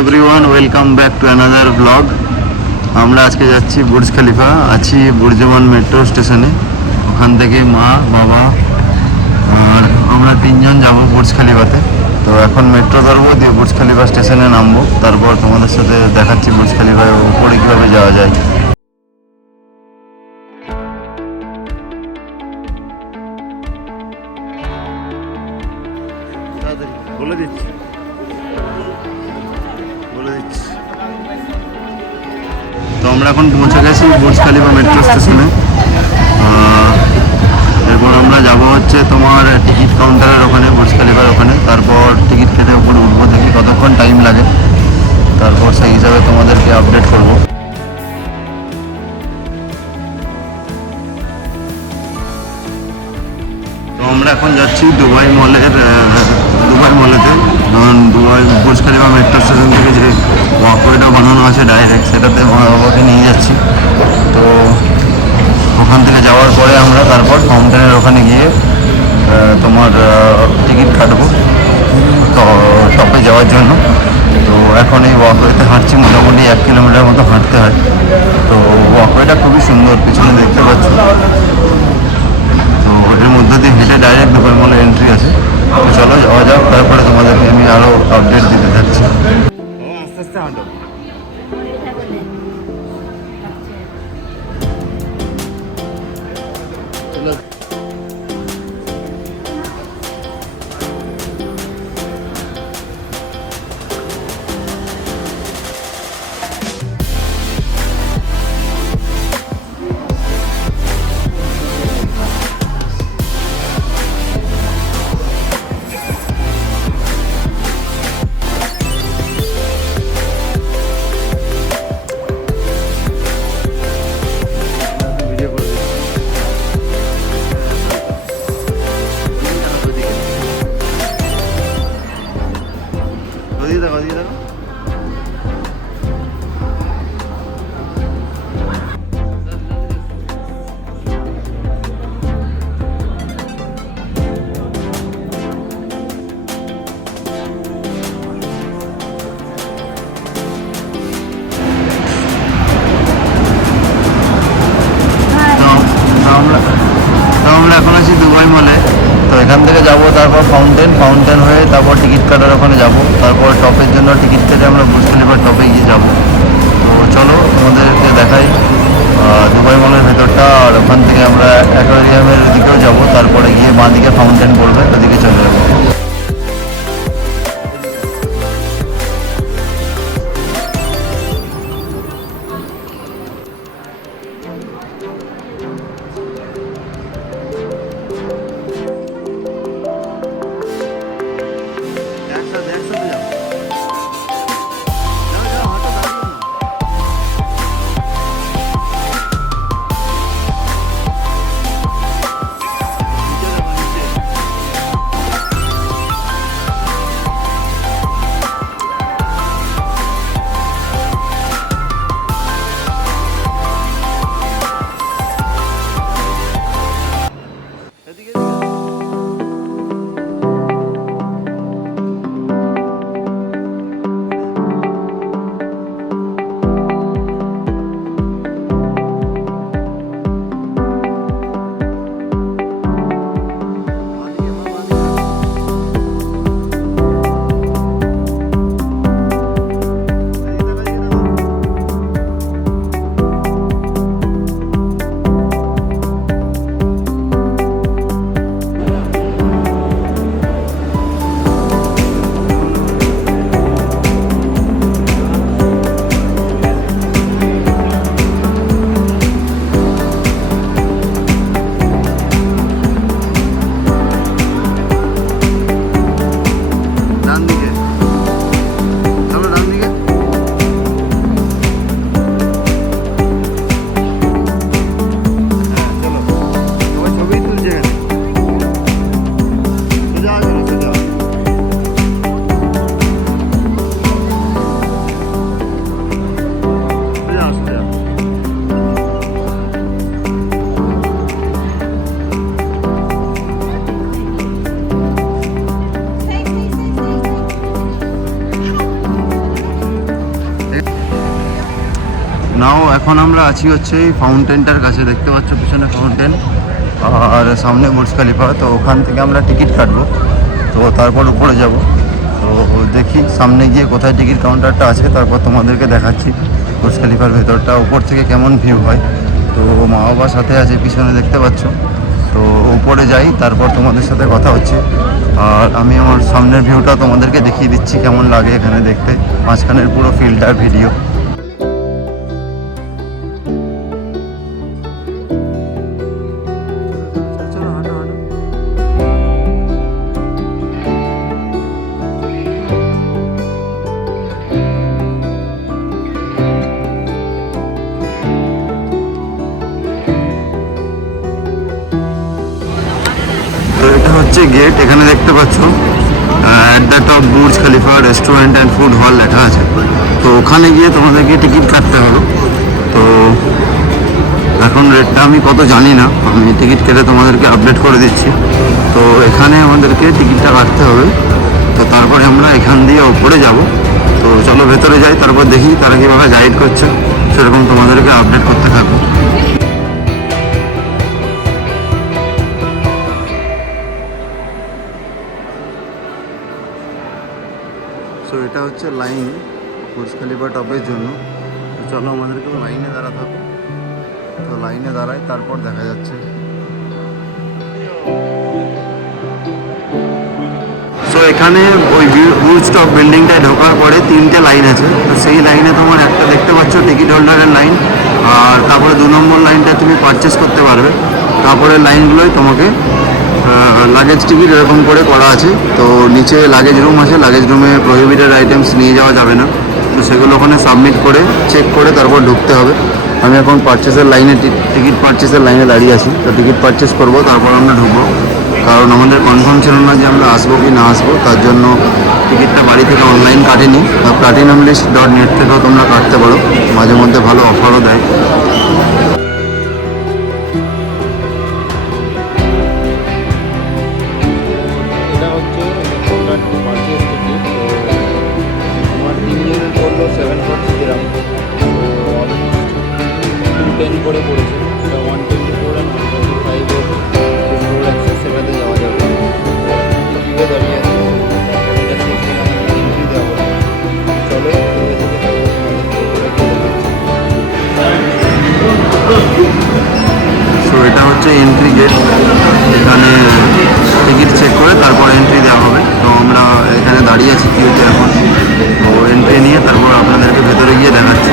Everyone, welcome back to another blog. আমরা আজকে যাচ্ছি বুর্জ খলিফা। আছি বুর্জমান মেট্রো স্টেশনে। ওখান থেকে মা, বাবা আর আমরা তিনজন যাব বুর্জ খলিফাতে। তো এখন মেট্রো ধরবো, দিয়ে বুর্জ খলিফা স্টেশনে নামবো। তারপর তোমাদের সাথে দেখাচ্ছি বুর্জ খলিফার উপরে কীভাবে যাওয়া যায়। বলে দিচ্ছি তো আমরা এখন পৌঁছে গেছি বুর্জ খলিফা মেট্রো স্টেশনে। এরপর আমরা যাব হচ্ছে তোমার টিকিট কাউন্টারের ওখানে, বুর্জ খলিফার ওখানে। তারপর টিকিট কেটে উপরে উঠবো, দেখি কতক্ষণ টাইম লাগে। তারপর সেই হিসাবে তোমাদেরকে আপডেট করব। তো আমরা এখন যাচ্ছি দুবাই মলেতে। কারণ Dubai Burj Khalifa metro station থেকে যে ওয়াকওয়েটা বানানো আছে ডাইরেক্ট, সেটাতে বাবাকে নিয়ে যাচ্ছি। তো ওখান থেকে যাওয়ার পরে আমরা তারপর ফাউন্টেনের ওখানে গিয়ে তোমার টিকিট কাটবো টপে যাওয়ার জন্য। তো এখন এই ওয়াকওয়েতে হাঁটছি, মোটামুটি 1 কিলোমিটার মতো হাঁটতে হয়। তো ওয়াকওয়েটা খুবই সুন্দর, পিছনে দেখতে পাচ্ছ। তো এর মধ্যে দিয়ে হেঁটে ডাইরেক্ট দুবাই মলে এন্ট্রি আছে। তো চলো যাওয়া যাক, তারপরে তোমাদেরকে আমি আরও আপডেট দিতে থাকছি। আস্তে আস্তে হাঁটো। আমরা এখন আছি দুবাই মলে। তো এখান থেকে যাব তারপর ফাউন্টেন হয়ে তারপর টিকিট কাটার ওখানে যাব। তারপর টপের জন্য টিকিট কেটে আমরা বুর্জ খলিফার টপে গিয়ে যাব। তো চলো তোমাদেরকে দেখাই দুবাই মলের ভেতরটা। আর ওখান থেকে আমরা অ্যাকোয়ারিয়ামের দিকেও যাব। তারপরে গিয়ে বাঁ দিকে ফাউন্টেন পড়বে, ওদিকে চলে যাবো। এখন আমরা আছি হচ্ছে এই ফাউন্টেনটার কাছে, দেখতে পাচ্ছ পিছনে ফাউন্টেন আর সামনে বুর্জ খলিফা। তো ওখান থেকে আমরা টিকিট কাটবো, তো তারপর উপরে যাব। তো দেখি সামনে গিয়ে কোথায় টিকিট কাউন্টারটা আছে, তারপর তোমাদেরকে দেখাচ্ছি বুর্জ খলিফার ভেতরটা উপর থেকে কেমন ভিউ হয়। তো মা বাবার সাথে আছে পিছনে, দেখতে পাচ্ছ। তো উপরে যাই, তারপর তোমাদের সাথে কথা হচ্ছে। আর আমি আমার সামনের ভিউটা তোমাদেরকে দেখিয়ে দিচ্ছি কেমন লাগে এখানে দেখতে, মাঝখানের পুরো ফিল্ডটার ভিডিও। তো এটা হচ্ছে গেট, এখানে দেখতে পাচ্ছ at the top Burj Khalifa restaurant and food হল লেখা আছে। তো ওখানে গিয়ে তোমাদেরকে টিকিট কাটতে হবে। তো এখন রেটটা আমি কত জানি না, আমি টিকিট কেটে তোমাদেরকে আপডেট করে দিচ্ছি। তো এখানে আমাদেরকে টিকিটটা কাটতে হবে। তো তারপরে আমরা এখান দিয়ে ওপরে যাব। তো চলো ভেতরে যাই, তারপর দেখি তারা কীভাবে গাইড করছে, সেরকম তোমাদেরকে আপডেট করতে থাকবো। তো এটা হচ্ছে লাইন বুর্জ খলিফা টপের জন্য। তো চলো আমাদেরকেও লাইনে দাঁড়াতে হবে। তো লাইনে দাঁড়াই, তারপর দেখা যাচ্ছে। তো এখানে ওই বুর্জ টপ বিল্ডিংটায় ঢোকার পরে 3টে লাইন আছে। তো সেই লাইনে তোমার একটা দেখতে পাচ্ছ টিকিট হোল্ডারের লাইন, আর তারপরে 2 নম্বর লাইনটা তুমি পারচেস করতে পারবে। তারপরে লাইনগুলোই তোমাকে লাগেজ টিকিট এরকম করে করা আছে। তো নিচে লাগেজ রুম আছে, লাগেজ রুমে প্রহিবিটেড আইটেমস নিয়ে যাওয়া যাবে না। তো সেগুলো ওখানে সাবমিট করে চেক করে তারপর ঢুকতে হবে। আমি এখন পারচেসের লাইনে টিকিট পারচেসের লাইনে দাঁড়িয়ে আছি। তো টিকিট পারচেস করবো, তারপর আমরা ঢুকবো। কারণ আমাদের কনফার্ম ছিল না যে আমরা আসবো কি না আসবো, তার জন্য টিকিটটা বাড়ি থেকে অনলাইন কাটিনি। platinumlist.net থেকেও তোমরা কাটতে পারো, মাঝে মধ্যে ভালো অফারও দেয়। এটা হচ্ছে পারচেস টিকিট। তো আমার 3 জনের পড়লো 740 গ্রাম। তো অলমোস্ট 210 করে পড়েছে। এটা 124 and 125 এর রোড অ্যাক্সেস, সেটাতে যাওয়া যাবে। কিউয়ে দাঁড়িয়ে আছে, এটা শেষ হয়ে আমাদের এন্ট্রি দেওয়া হবে। চলো সো এটা হচ্ছে এন্ট্রি গেট, এখানে টিকিট চেক করে তারপর এন্ট্রি দেওয়া হবে। তো আমরা এখানে দাঁড়িয়ে আছি কিউতে এখন। তো এন্ট্রি নিয়ে তারপর আপনাদেরকে ভেতরে গিয়ে দেখাচ্ছি।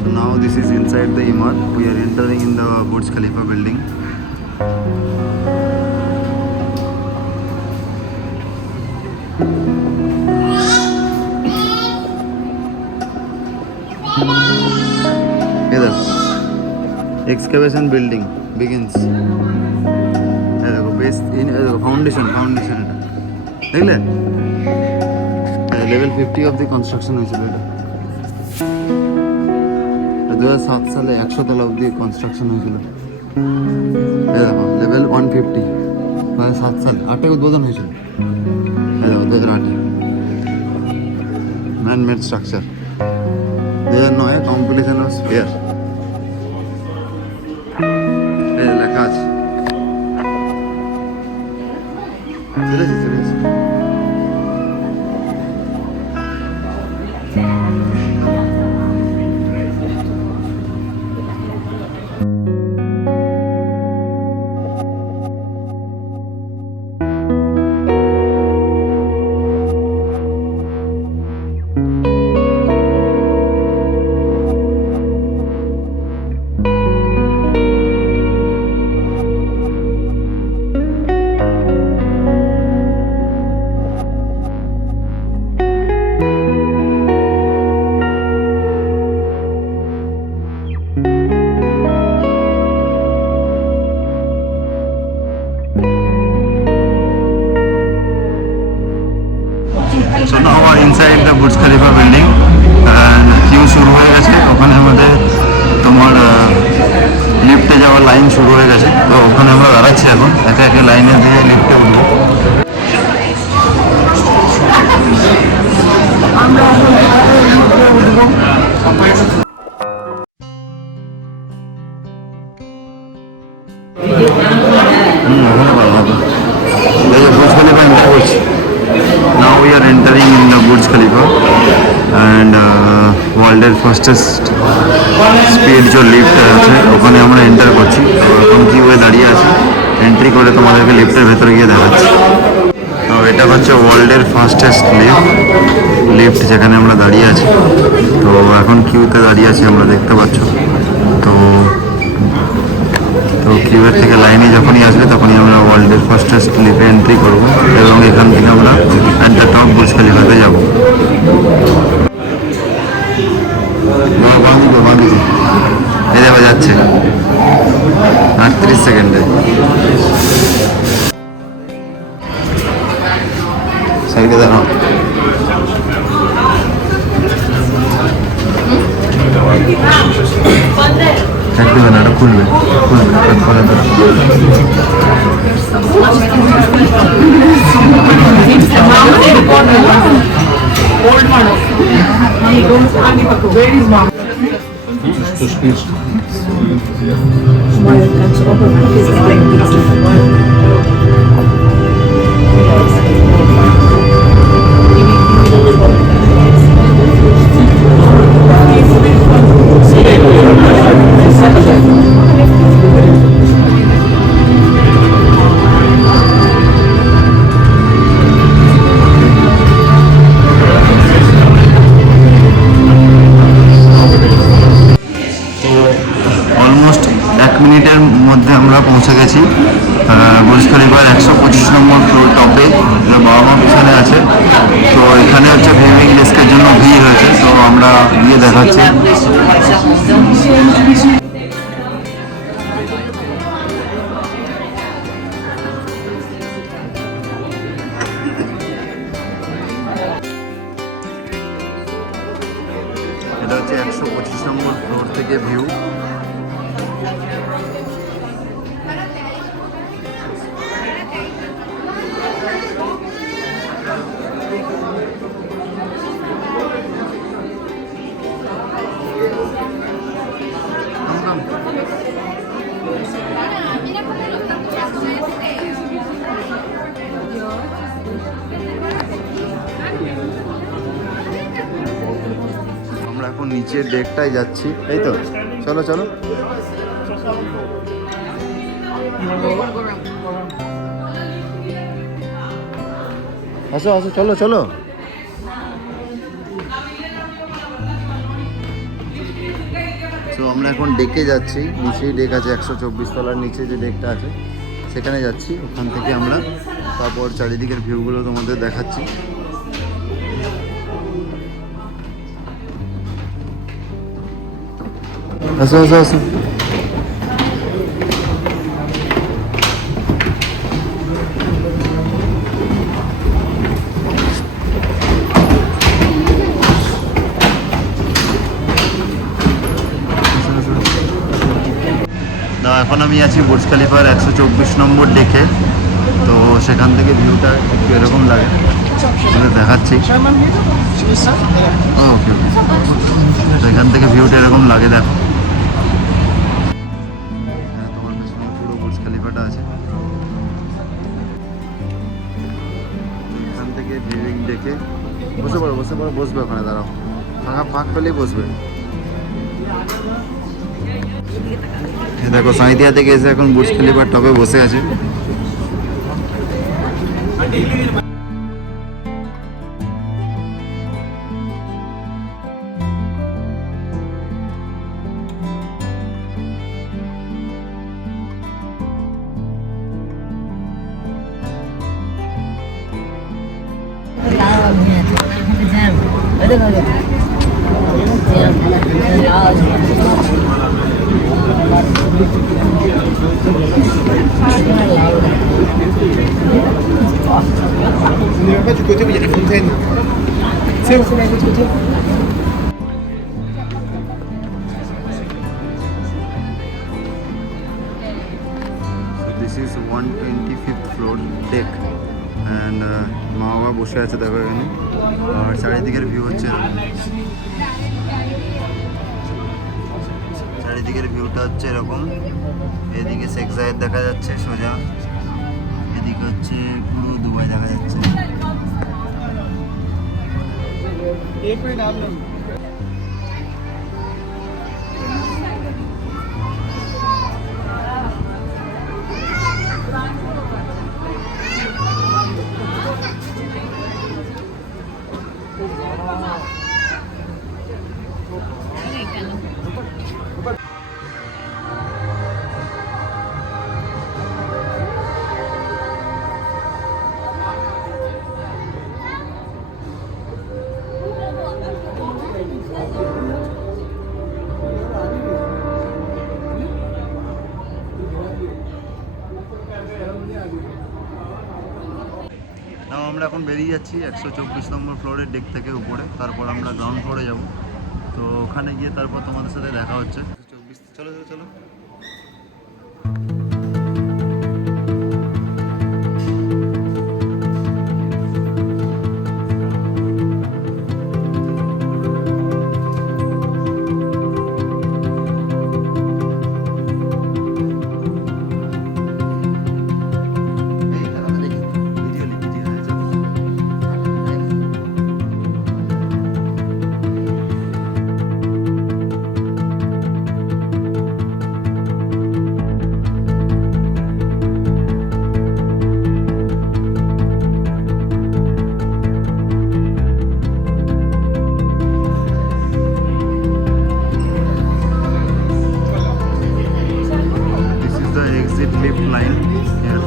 So now this is inside the Imat. We are entering in the Burj Khalifa building. Here, excavation building begins. Base in foundation. দেখলে level 50 of the construction হয়েছিল এটা। 2007 সালে 100 তলা অব্দি কনস্ট্রাকশন হয়েছিল। দেখো লেভেল 150, 2007 সালে 8-এ উদ্বোধন হয়েছিল। দেখো 2008 man made structure. 2009 competition of spare লেখা আছে। চলেছে এটা বুর্জ খলিফা বিল্ডিং, কিউ শুরু হয়ে গেছে ওখানে আমাদের তোমার লিফটে যাওয়ার লাইন শুরু হয়ে গেছে। তো ওখানে আমরা দাঁড়াচ্ছি এখন, একে একে লাইনে দিয়ে লিফটে উঠবো। আমরা উঠবো। Burj Khalifa enter করছি। Now we are entering in the Burj Khalifa and world এর ফাস্টেস্ট স্পিড যে লিফট আছে ওখানে আমরা এন্টার করছি। তো এখন কি হয়ে দাঁড়িয়ে আছি, এন্ট্রি করে তোমাদেরকে লিফটের ভেতরে গিয়ে দেখাচ্ছি। তো এটা হচ্ছে ওয়ার্ল্ডের ফাস্টেস্ট লিফট যেখানে আমরা দাঁড়িয়ে আছি। তো এখন কিউতে দাঁড়িয়ে আছি আমরা, দেখতে পাচ্ছ। তো কিউয়ের থেকে লাইনে যখনই আসবে তখনই আমরা ওয়ার্ল্ডের ফাস্টেস্ট লিফে এন্ট্রি করবো এবং এখান থেকে আমরা অ্যাট দ্য টপ বুর্জ খলিফাতে যাবো। এই দেখো যাচ্ছে 38 সেকেন্ডে। সাইডে দাঁড়াও। একদম না, এটা খুলবে মধ্যে আমরা পৌঁছে গেছি বুর্জ খলিফার 125 নম্বর ফ্লোর টপে। বাবা মা পিছনে আছে। তো এখানে হচ্ছে ভিউইং ডেস্কের জন্য ভিড় হয়েছে, তো আমরা গিয়ে দেখাচ্ছি। এটা হচ্ছে 125 নম্বর ফ্লোর থেকে ভিউ। আমরা এখন নিচের ডেকটায় যাচ্ছি, এই তো। চলো চলো, আসো আসো, চলো চলো। তো আমরা এখন ডেকে যাচ্ছি, নিচেই ডেক আছে 124 তলার নিচে যে ডেকটা আছে সেখানে যাচ্ছি। ওখান থেকে আমরা তারপর চারিদিকের ভিউগুলো তোমাদের দেখাচ্ছি। আসো আসো আসো। এখন আমি আছি বুর্জ খলিফার 124 নম্বর ডেকে। তো সেখান থেকে ভিউটা একটু এরকম লাগে, দেখাচ্ছি। ওকে, সেখান থেকে ভিউটা এরকম লাগে, দেখো। তোমার পেছনে পুরো বুর্জ খলিফাটা আছে। এখান থেকে ভিউইং ডেকে বসে পড়ো, বসবে ওখানে, দাঁড়াও। ফাঁক পেলেই বসবে। দেখো সাঁইদিয়া থেকে এসে এখন বুর্জ খলিফার টপে বসে আছে। This is 125th floor deck and মা বাবা বসে আছে দেখো এখানে। আর চারিদিকের ভিউ হচ্ছে এরকম। চারিদিকের ভিউটা হচ্ছে এরকম। এদিকে শেখ জায়েদ দেখা যাচ্ছে সোজা, এদিকে হচ্ছে পুরো দুবাই দেখা যাচ্ছে। আমরা এখন বেরিয়ে যাচ্ছি 124 নম্বর ফ্লোরের ডেক থেকে উপরে, তারপর আমরা গ্রাউন্ড ফ্লোরে যাব। তো ওখানে গিয়ে তারপর তোমাদের সাথে দেখা হচ্ছে। 24 চলো চলো চলো। Lift line here.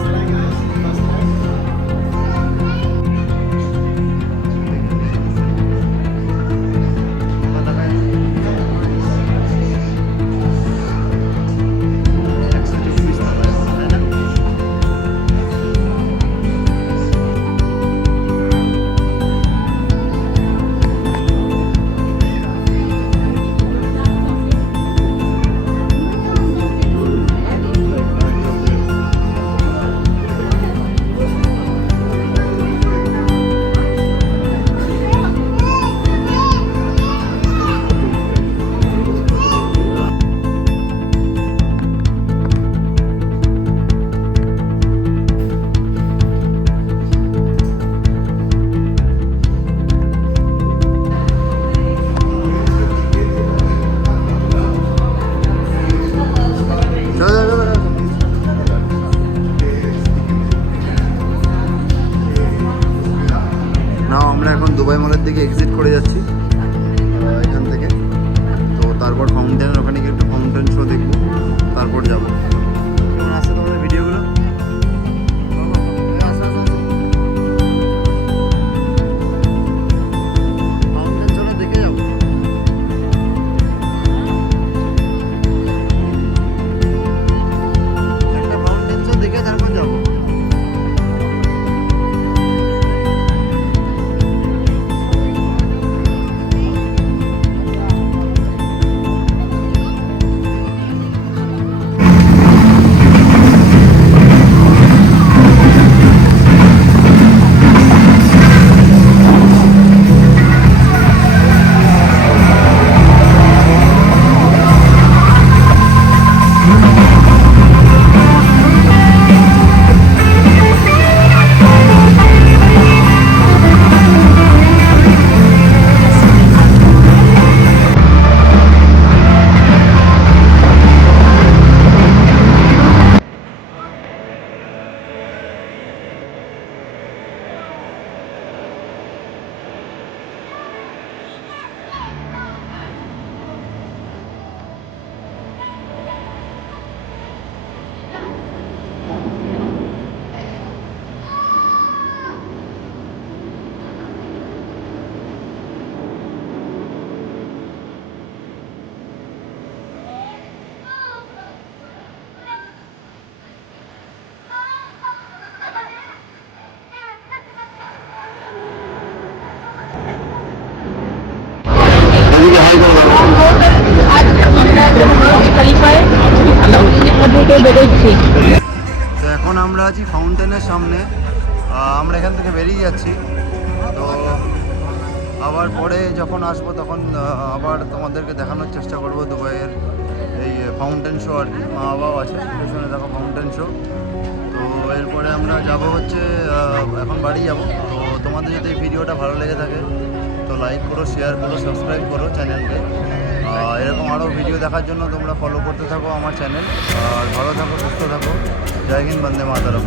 দুবাই মলের দিকে এক্সিট করে যাচ্ছি এখান থেকে। তো তারপর ফাউন্টেনের ওখানে গিয়ে একটু ফাউন্টেন শো দেখবো, তারপর যাবো। কেমন আসছে তোমাদের ভিডিওগুলো? ফাউন্টেন শোটা দেখে যাবো। একটা ফাউন্টেন শো দেখে তারপর যাবো। খালিফায় আমরা থেকে বেরোচ্ছি। তো এখন আমরা আছি ফাউন্টেনের সামনে। আমরা এখান থেকে বেরিয়ে যাচ্ছি। তো আবার পরে যখন আসবো তখন আবার তোমাদেরকে দেখানোর চেষ্টা করবো দুবাইয়ের এই ফাউন্টেন শো আর কি। মা বাবাও আছে পেছনে দেখো ফাউন্টেন শো। তো এরপরে আমরা যাব হচ্ছে এখন বাড়ি যাব। তো তোমাদের যদি এই ভিডিওটা ভালো লেগে থাকে তো লাইক করো, শেয়ার করো, সাবস্ক্রাইব করো চ্যানেলকে। এরকম আরও ভিডিও দেখার জন্য তোমরা ফলো করতে থাকো আমার চ্যানেল। আর ভালো থাকো, সুস্থ থাকো। জয় হিন্দ, বন্দে মাতরম।